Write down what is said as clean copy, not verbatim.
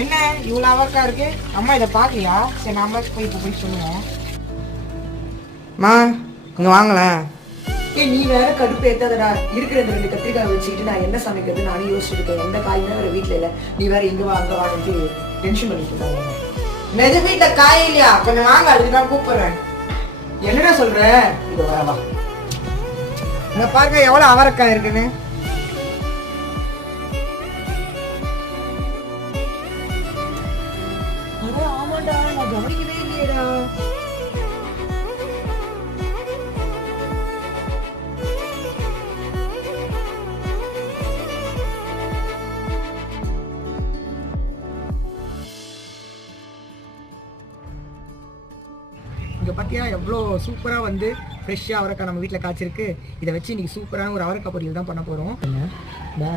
என்ன இவ்வளோ அவர்க்கா இருக்கு? அம்மா இதை பார்க்கலையா? சரி நாம போய் இப்போ போய் சொல்லுவோம். அம்மா கொஞ்சம் வாங்களேன். நீ வேற கடுப்பு ஏத்தாதடா. இருக்கிற இந்த 2 கத்திரிக்காய் வச்சுக்கிட்டு நான் என்ன சமைக்கிறது நானே யோசிச்சுட்டு இருக்கேன். எந்த காயுமே வேற வீட்டுல இல்ல. நீ வேற இங்க வா அங்க வாங்கிட்டு டென்ஷன் பண்ணிட்டு இருக்காங்க. நெஜ வீட்டுல காய் இல்லையா? கொஞ்சம் வாங்க, அதுக்கு நான் கூப்பிடுறேன். என்னடா சொல்ற? இது வா. இங்க பாருங்க எவ்வளவு அவரைக்காய் இருக்குன்னு. ஆமாண்டா, நான் கவனிக்கவே இல்லையேடா. இங்க பாத்தியா எவ்வளோ சூப்பரா வந்து ஃப்ரெஷ்ஷாக அவரைக்காய் நம்ம வீட்டில் காய்ச்சிருக்கு. இதை வச்சு இன்னைக்கு சூப்பரான ஒரு அவரைக்காய் பொரியல் தான் பண்ண போறோம்.